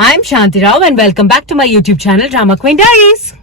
I'm Shanti Rao and welcome back to my YouTube channel, Drama Queen Diaries.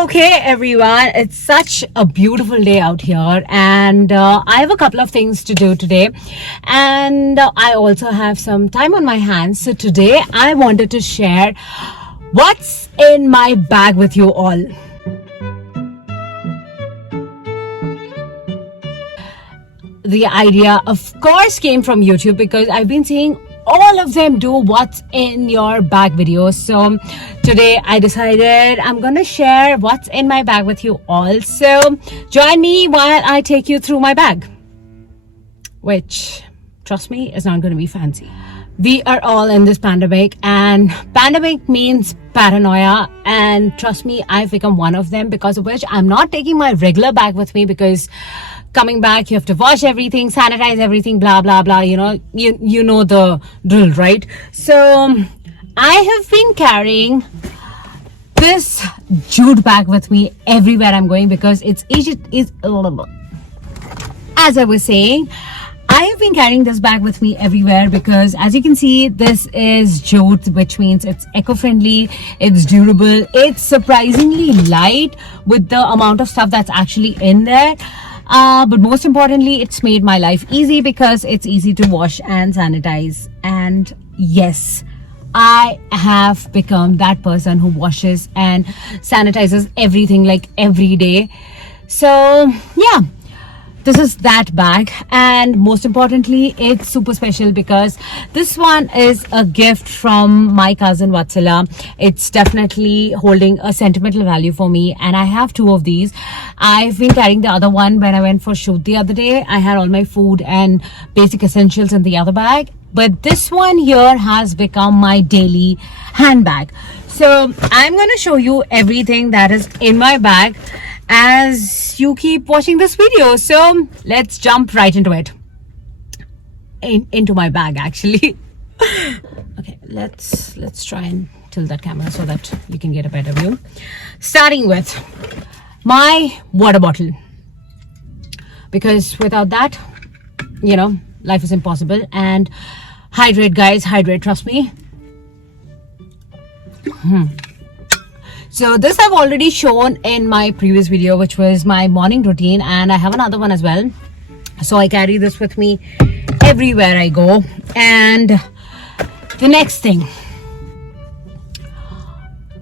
Okay everyone, it's such a beautiful day out here and I have a couple of things to do today and I also have some time on my hands. So today I wanted to share what's in my bag with you all. The idea of course came from YouTube because I've been seeing all of them do what's in your bag videos. So today I decided I'm gonna share what's in my bag with you all. So join me while I take you through my bag, which trust me is not gonna be fancy. We are all in this pandemic and pandemic means paranoia, and trust me, I've become one of them, because of which I'm not taking my regular bag with me because coming back you have to wash everything, sanitize everything, blah blah blah, you know the drill, right? So I have been carrying this jute bag with me everywhere I'm going because it's easy. As I was saying, I have been carrying this bag with me everywhere because, as you can see, this is jute, which means it's eco-friendly, it's durable, it's surprisingly light with the amount of stuff that's actually in there. But most importantly, it's made my life easy because it's easy to wash and sanitize. And yes, I have become that person who washes and sanitizes everything like every day. So yeah, this is that bag, and most importantly it's super special because this one is a gift from my cousin Vatsala. It's definitely holding a sentimental value for me, and I have two of these. I've been carrying the other one when I went for shoot the other day. I had all my food and basic essentials in the other bag, but this one here has become my daily handbag. So I'm gonna show you everything that is in my bag as you keep watching this video. So let's jump right into it, into my bag actually. Okay, let's try and tilt that camera so that you can get a better view. Starting with my water bottle, because without that, life is impossible. And hydrate guys, hydrate, trust me. So this I've already shown in my previous video, which was my morning routine, and I have another one as well. So I carry this with me everywhere I go. And the next thing,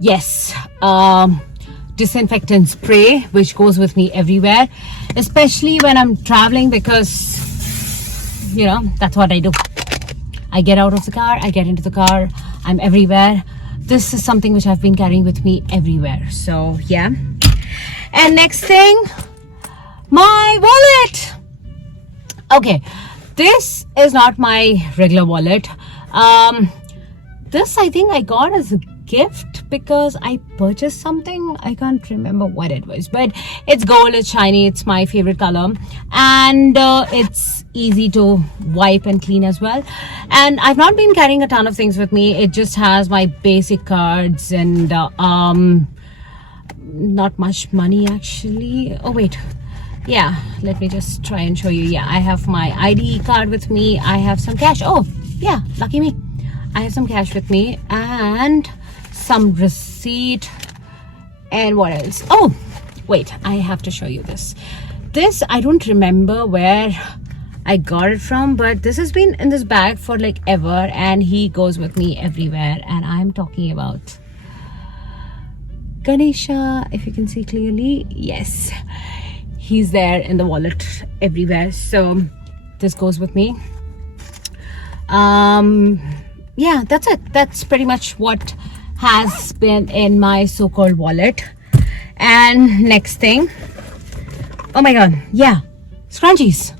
yes, disinfectant spray, which goes with me everywhere, especially when I'm traveling, because that's what I do. I get out of the car, I get into the car, I'm everywhere. This is something which I've been carrying with me everywhere. So yeah. And next thing, my wallet. Okay, this is not my regular wallet. This I think I got as a gift because I purchased something. I can't remember what it was, but it's gold, it's shiny, it's my favorite color, and it's easy to wipe and clean as well. And I've not been carrying a ton of things with me. It just has my basic cards and not much money actually. Oh wait, yeah, let me just try and show you. Yeah, I have my ID card with me, I have some cash. Oh yeah, lucky me, I have some cash with me and some receipt. And what else? Oh wait, I have to show you this. I don't remember where I got it from, but this has been in this bag for like ever, and he goes with me everywhere. And I'm talking about Ganesha, if you can see clearly. Yes, he's there in the wallet everywhere. So this goes with me. Yeah, that's it. That's pretty much what has been in my so-called wallet. And next thing, oh my god, yeah, scrunchies.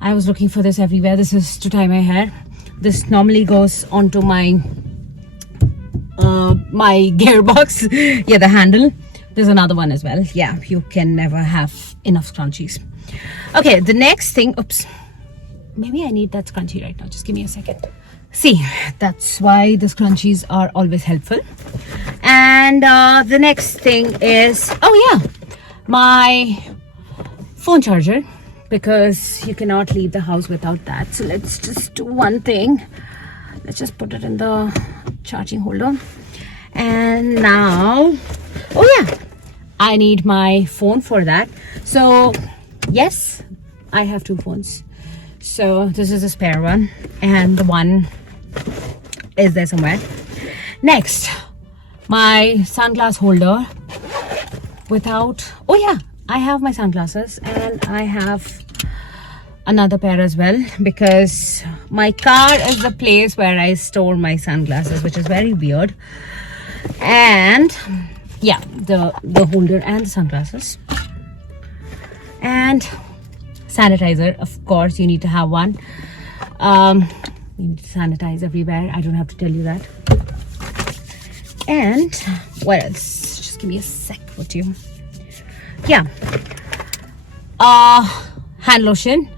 I was looking for this everywhere. This is to tie my hair. This normally goes onto my my gearbox. Yeah, the handle. There's another one as well. Yeah, you can never have enough scrunchies. Okay, the next thing, oops, maybe I need that scrunchie right now. Just give me a second. See, that's why the scrunchies are always helpful. And the next thing is, oh yeah, my phone charger, because you cannot leave the house without that. So let's just do one thing. Let's just put it in the charging holder. And now, oh yeah, I need my phone for that. So yes, I have two phones. So this is a spare one, and the one is there somewhere. Next, my sunglass holder. Without, oh yeah, I have my sunglasses, and I have another pair as well, because my car is the place where I store my sunglasses, which is very weird. And yeah, the holder and the sunglasses. And sanitizer, of course, you need to have one. You need to sanitize everywhere. I don't have to tell you that. And what else? Just give me a sec, would you? Yeah. Hand lotion.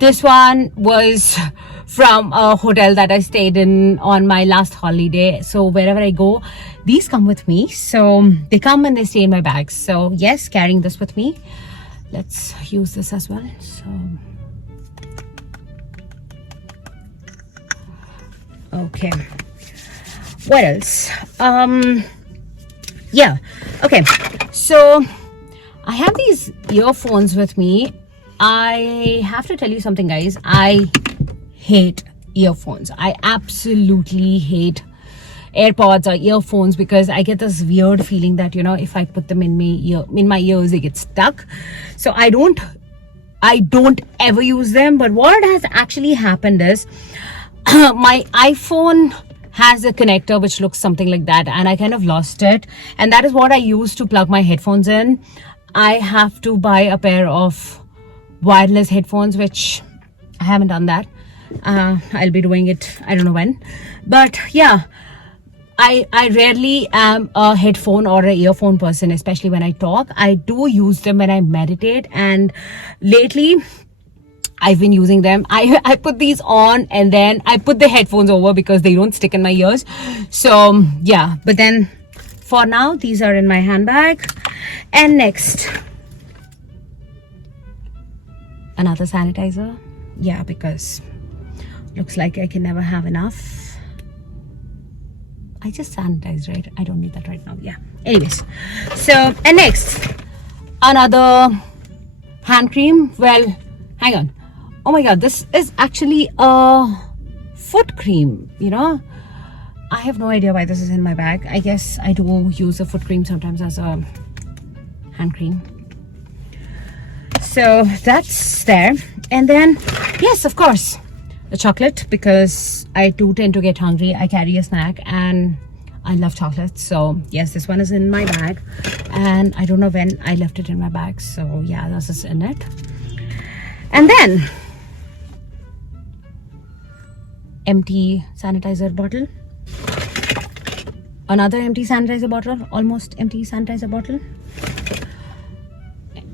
This one was from a hotel that I stayed in on my last holiday. So wherever I go, these come with me. So they come and they stay in my bags. So yes, carrying this with me. Let's use this as well. So okay, what else? Yeah, okay, so I have these earphones with me. I have to tell you something, guys. I hate earphones. I absolutely hate AirPods or earphones, because I get this weird feeling that, you know, if I put them in my ears, they get stuck. So I don't ever use them. But what has actually happened is my iPhone has a connector which looks something like that, and I kind of lost it, and that is what I use to plug my headphones in. I have to buy a pair of wireless headphones, which I haven't done that. I'll be doing it, I don't know when. But yeah, I rarely am a headphone or an earphone person, especially when I talk. I do use them when I meditate, and lately I've been using them. I put these on and then I put the headphones over because they don't stick in my ears. So yeah, but then for now, these are in my handbag. And next, another sanitizer. Yeah, because looks like I can never have enough. I just sanitized, right? I don't need that right now. Yeah. Anyways, so, and next, another hand cream. Well, hang on. Oh my god, this is actually a foot cream, you know. I have no idea why this is in my bag. I guess I do use a foot cream sometimes as a hand cream. So that's there. And then, yes, of course, the chocolate, because I do tend to get hungry. I carry a snack and I love chocolate. So yes, this one is in my bag, and I don't know when I left it in my bag. So yeah, this is in it. And then empty sanitizer bottle, another empty sanitizer bottle, almost empty sanitizer bottle,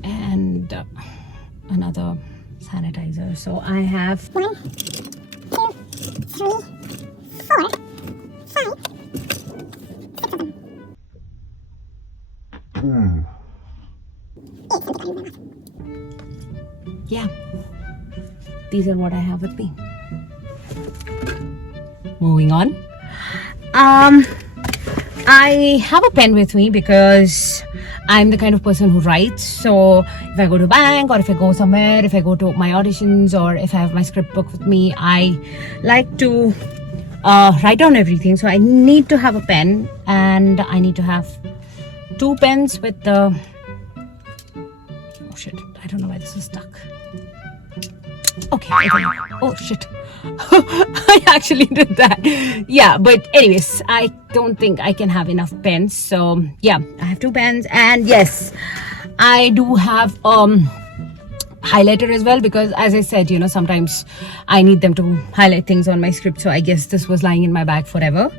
and another sanitizer. So I have 1, 2, 3, 4, 5, 6, 7. Yeah, these are what I have with me. Moving on, I have a pen with me because I'm the kind of person who writes. So if I go to bank, or if I go somewhere, if I go to my auditions, or if I have my script book with me, I like to write down everything. So I need to have a pen, and I need to have 2 pens with the, oh shit, I don't know why this is stuck. Okay, oh shit. I actually did that. Yeah, but anyways, I don't think I can have enough pens. So yeah, I have 2 pens, and yes, I do have highlighter as well, because as I said, you know, sometimes I need them to highlight things on my script. So I guess this was lying in my bag forever.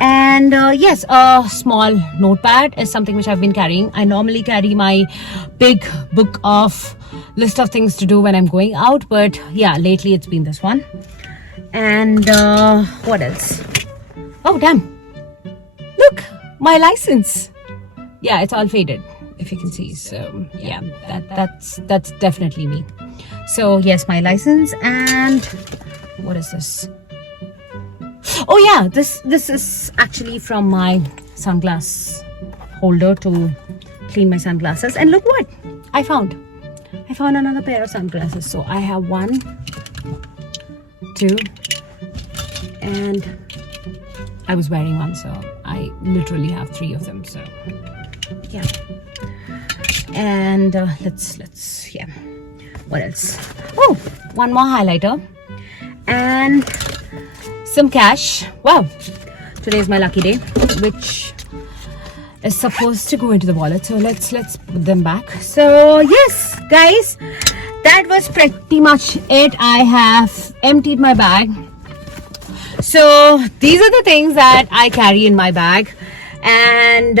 And yes, a small notepad is something which I've been carrying. I normally carry my big book of list of things to do when I'm going out, but yeah, lately it's been this one. And what else? Oh damn, look, my license. Yeah, it's all faded, if you can see. So yeah, that's definitely me. So yes, my license. And what is this? Oh yeah, this is actually from my sunglass holder to clean my sunglasses. And look what I found. I found another pair of sunglasses. So I have 1, 2, and I was wearing one, so I literally have 3 of them. So yeah. And let's yeah. What else? Oh, one more highlighter and some cash. Wow, today is my lucky day, which is supposed to go into the wallet. So let's put them back. So yes, guys, that was pretty much it. I have emptied my bag. So these are the things that I carry in my bag, and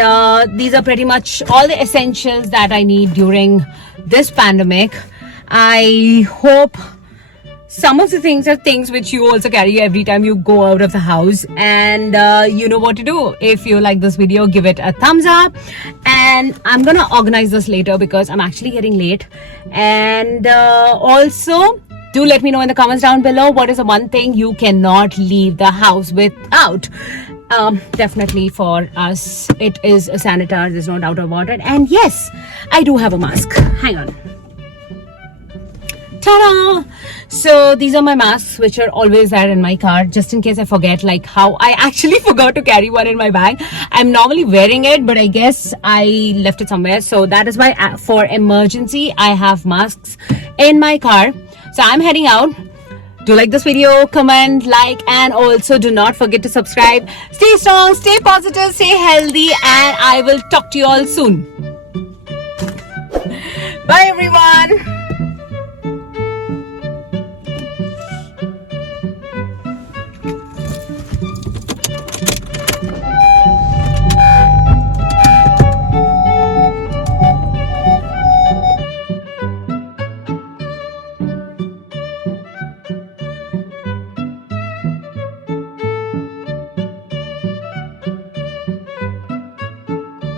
these are pretty much all the essentials that I need during this pandemic. I hope some of the things are things which you also carry every time you go out of the house. And you know what to do. If you like this video, give it a thumbs up. And I'm gonna organize this later because I'm actually getting late. And also, do let me know in the comments down below what is the one thing you cannot leave the house without. Definitely for us, it is a sanitizer. There's no doubt about it. And yes, I do have a mask. Hang on. Ta-da! So these are my masks, which are always there in my car, just in case I forget, like how I actually forgot to carry one in my bag. I'm normally wearing it, but I guess I left it somewhere. So that is why for emergency, I have masks in my car. So I'm heading out. Do like this video, comment, like, and also do not forget to subscribe. Stay strong, stay positive, stay healthy, and I will talk to you all soon. Bye everyone.